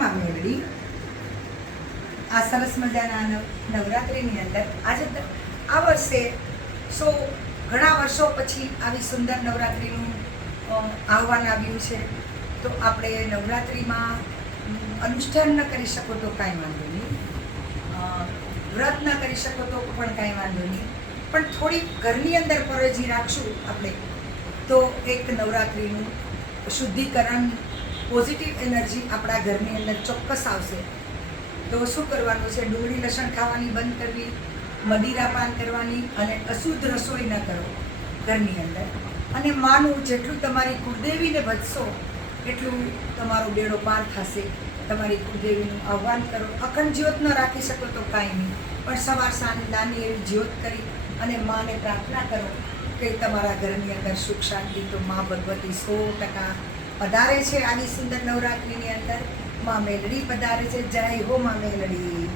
માં મેળવી આ સરસ મજાના નવરાત્રિની અંદર આજે આ વર્ષે ઘણા વર્ષો પછી આવી સુંદર નવરાત્રિનું આહવાન આવ્યું છે. તો આપણે નવરાત્રિમાં અનુષ્ઠાન ન કરી શકો તો કાંઈ વાંધો નહીં, વ્રત ન કરી શકો તો પણ કાંઈ વાંધો નહીં, પણ થોડી ઘરની અંદર પરોજી રાખશું આપણે તો એક નવરાત્રિનું શુદ્ધિકરણ, પોઝિટિવ એનર્જી આપણા ઘરની અંદર ચોક્કસ આવશે. તો શું કરવાનું છે? ડુંગળી લસણ ખાવાની બંધ કરવી, મદિરા પાન કરવાની અને અશુદ્ધ રસોઈ ન કરો ઘરની અંદર. અને માનું જેટલું તમારી કુળદેવીને ભજશો એટલું તમારો બેડો પાર થશે. તમારી કુળદેવીનું આહ્વાન કરો. અખંડ જ્યોત ન રાખી શકો તો કાંઈ નહીં, પણ સવાર સાંજ નાની એવી જ્યોત કરી અને માને પ્રાર્થના કરો કે તમારા ઘરની અંદર સુખ શાંતિ. તો મા ભગવતી 100% પધારે છે આવી સુંદર નવરાત્રિની અંદર. મા મેલડી પધારે છે. જય હો મા મેલડી.